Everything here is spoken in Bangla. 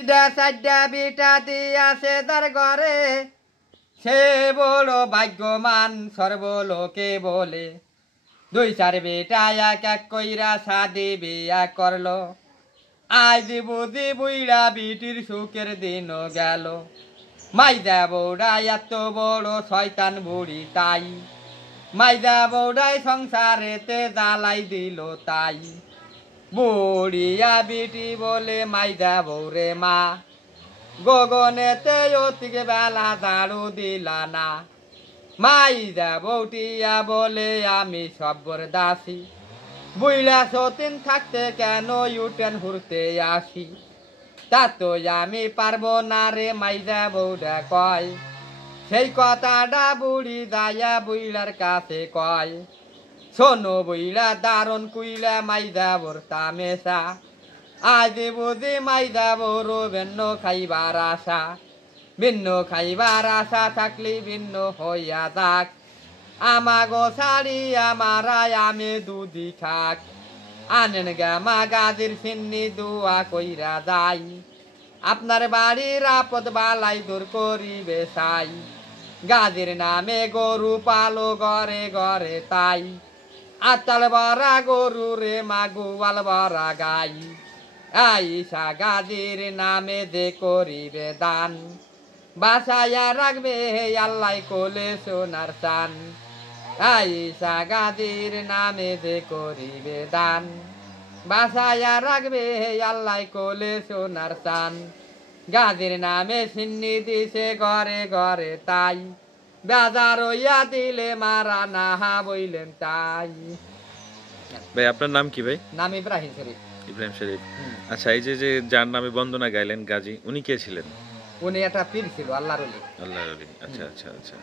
চারটা বিটা দিয়াছে তার ঘরে, সে বড় ভাগ্যমান সর্বলোকে বলে। দুই চার বেটা এক এক কইরা সাদি বিয়া করলো। আজ বুঝি বুইড়া বিটির সুখের দিন গেল। মাইদা বৌড়া এত বড় শয়তান বুড়ি তাই, মাইদা বৌড়াই সংসারেতে জ্বালাই দিল তাই। বুড়িয়া বিটি বলে মাইদা বৌরে মা, গগনেতে অতিক বেলা দাঁড়ু দিলা না। মাইদা বৌটিয়া বলে আমি সব্বর দাসী, বুইলা সতীন থাকতে কেন ইউটেন ঘুরতে আসি। তা তো আমি পারবো না রে মাইদা বৌডা কয়, সেই কথাটা বুড়ি দায়া বুইলার কাছে কয়। শোনো বুইলা দারুণ কুইলা মাইদা বোর তামেশা, আজ বুঝি মাইদা বোর ভিন্ন খাইবার আশা। ভিন্ন খাইবার আশা থাকলে ভিন্ন হইয়া যাক, আমাগো শাড়ি আমারাই আমি দুধি খাক। আনেন গামা গাজির সিন্নি দুয়া কইরা যাই, আপনার বাড়ির আপদ বালাই দূর করিবে সাই। গাজির নামে গরু পালো ঘরে ঘরে তাই, আতাল বরা গরু রে মাগুয়াল বরা গাই। আইসা গাজির নামে যে করিবে দান, বাসায়া রাখবে আল্লাহ কোলে সোনার চান। আইসা গাজির নামে যে করিবে দান, বাসায়া রাখবে আল্লাহ কোলে সোনার চান। গাজির নামে সিন্নি দিছে ঘরে ঘরে তাই, বাজার হইয়া দিলে মারা নাহা বইলেন তাই। ভাই আপনার নাম কি ভাই? নাম ইব্রাহিম শরীফ। ইব্রাহিম শরীফ। আচ্ছা, এই যে যে যার নামে বন্দনা গাইলেন গাজী, উনি কে ছিলেন? উনি একটা পীর ছিল, আল্লাহর ওলি। আল্লাহর ওলি। আচ্ছা আচ্ছা আচ্ছা।